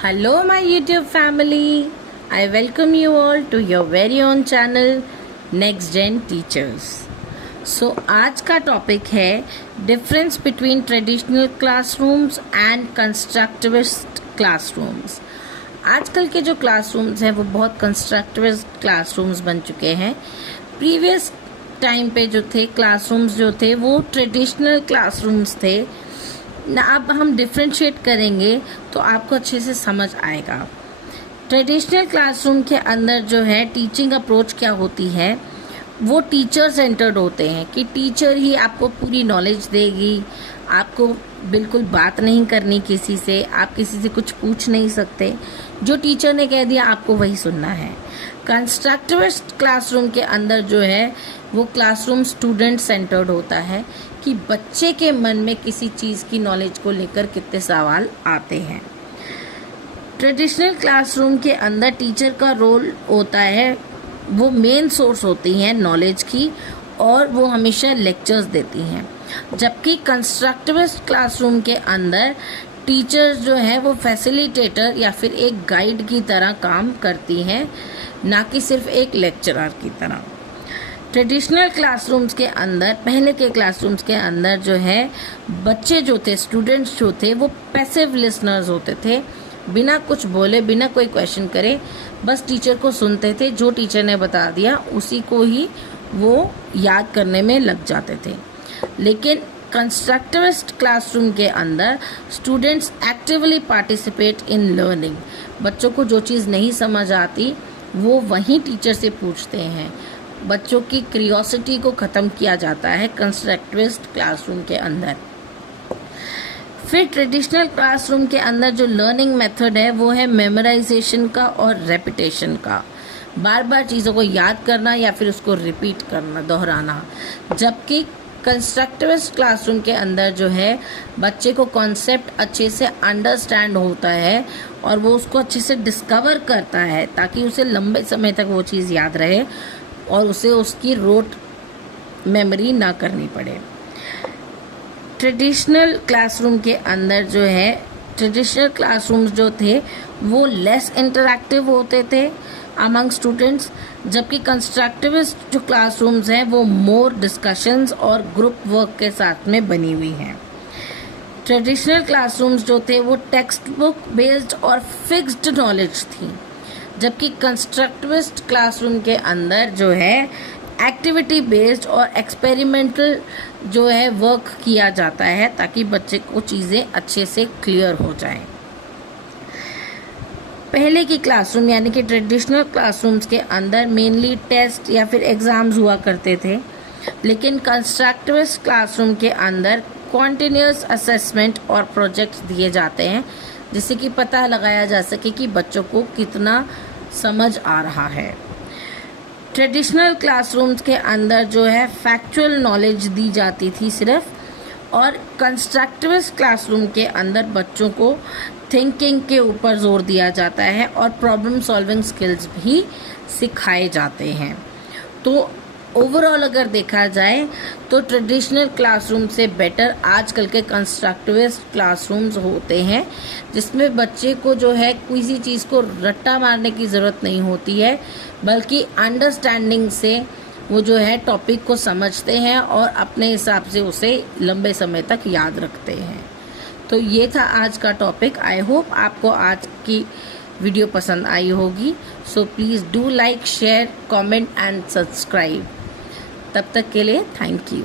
Hello, my YouTube family. I welcome you all to your very own channel Next Gen Teachers. So आज का topic है difference between traditional classrooms and constructivist classrooms. आजकल के जो classrooms हैं वो बहुत कंस्ट्रक्टिविस्ट क्लासरूम्स बन चुके हैं। प्रीवियस टाइम पे जो थे क्लासरूम्स जो थे वो ट्रेडिशनल क्लासरूम्स थे ना। अब हम डिफ्रेंशिएट करेंगे तो आपको अच्छे से समझ आएगा। ट्रेडिशनल क्लासरूम के अंदर जो है टीचिंग अप्रोच क्या होती है, वो टीचर सेंटर्ड होते हैं कि टीचर ही आपको पूरी नॉलेज देगी। आपको बिल्कुल बात नहीं करनी किसी से, आप किसी से कुछ पूछ नहीं सकते। जो टीचर ने कह दिया आपको वही सुनना है। कंस्ट्रक्टिविस्ट क्लासरूम के अंदर जो है वो क्लासरूम स्टूडेंट सेंटर्ड होता है कि बच्चे के मन में किसी चीज़ की नॉलेज को लेकर कितने सवाल आते हैं। ट्रेडिशनल क्लासरूम के अंदर टीचर का रोल होता है, वो मेन सोर्स होती हैं नॉलेज की और वो हमेशा लेक्चर्स देती हैं। जबकि कंस्ट्रक्टिविस्ट क्लासरूम के अंदर टीचर जो है वो फैसिलिटेटर या फिर एक गाइड की तरह काम करती हैं, ना कि सिर्फ एक लेक्चरर की तरह। ट्रेडिशनल क्लासरूम्स के अंदर, पहले के क्लासरूम्स के अंदर जो है बच्चे जो थे, स्टूडेंट्स जो थे वो पैसिव लिसनर्स होते थे। बिना कुछ बोले, बिना कोई क्वेश्चन करे, बस टीचर को सुनते थे। जो टीचर ने बता दिया उसी को ही वो याद करने में लग जाते थे। लेकिन कंस्ट्रक्टिविस्ट क्लासरूम के अंदर students actively participate in learning. बच्चों को जो चीज़ नहीं समझ आती वो वहीं टीचर से पूछते हैं। बच्चों की क्यूरियोसिटी को ख़त्म किया जाता है कंस्ट्रक्टिविस्ट क्लासरूम के अंदर। फिर ट्रेडिशनल क्लासरूम के अंदर जो लर्निंग मेथड है वो है मेमोराइजेशन का और रेपिटेशन का। बार बार चीज़ों को याद करना या फिर उसको रिपीट करना, दोहराना। जबकि कंस्ट्रक्टिविस्ट क्लासरूम के अंदर जो है बच्चे को कॉन्सेप्ट अच्छे से अंडरस्टैंड होता है और वो उसको अच्छे से डिस्कवर करता है ताकि उसे लंबे समय तक वो चीज़ याद रहे और उसे उसकी रोट मेमोरी ना करनी पड़े। ट्रेडिशनल क्लासरूम के अंदर जो है, ट्रेडिशनल क्लासरूम्स जो थे वो लेस इंटरैक्टिव होते थे अमंग स्टूडेंट्स, जबकि कंस्ट्रक्टिविस्ट जो क्लासरूम्स हैं वो मोर डिस्कशंस और ग्रुप वर्क के साथ में बनी हुई हैं। ट्रेडिशनल क्लासरूम्स जो थे वो टेक्स्ट बुक बेस्ड और फिक्स्ड नॉलेज थी, जबकि कंस्ट्रक्टिविस्ट क्लासरूम के अंदर जो है एक्टिविटी बेस्ड और एक्सपेरिमेंटल जो है वर्क किया जाता है ताकि बच्चे को चीज़ें अच्छे से क्लियर हो जाएं। पहले की क्लासरूम यानी कि ट्रेडिशनल क्लासरूम्स के अंदर मेनली टेस्ट या फिर एग्ज़ाम्स हुआ करते थे, लेकिन कंस्ट्रक्टिविस्ट क्लासरूम के अंदर कॉन्टिन्यूस असेसमेंट और प्रोजेक्ट्स दिए जाते हैं जिससे कि पता लगाया जा सके कि बच्चों को कितना समझ आ रहा है। ट्रेडिशनल क्लासरूम्स के अंदर जो है फैक्चुअल नॉलेज दी जाती थी सिर्फ, और कंस्ट्रक्टिविस्ट क्लासरूम के अंदर बच्चों को थिंकिंग के ऊपर जोर दिया जाता है और प्रॉब्लम सॉल्विंग स्किल्स भी सिखाए जाते हैं। तो ओवरऑल अगर देखा जाए तो ट्रेडिशनल क्लासरूम से बेटर आजकल के कंस्ट्रक्टिविस्ट क्लासरूम्स होते हैं, जिसमें बच्चे को जो है किसी चीज़ को रट्टा मारने की ज़रूरत नहीं होती है, बल्कि अंडरस्टैंडिंग से वो जो है टॉपिक को समझते हैं और अपने हिसाब से उसे लंबे समय तक याद रखते हैं। तो ये था आज का टॉपिक। आई होप आपको आज की वीडियो पसंद आई होगी। So please do like, share, comment and subscribe. तब तक के लिए थैंक यू।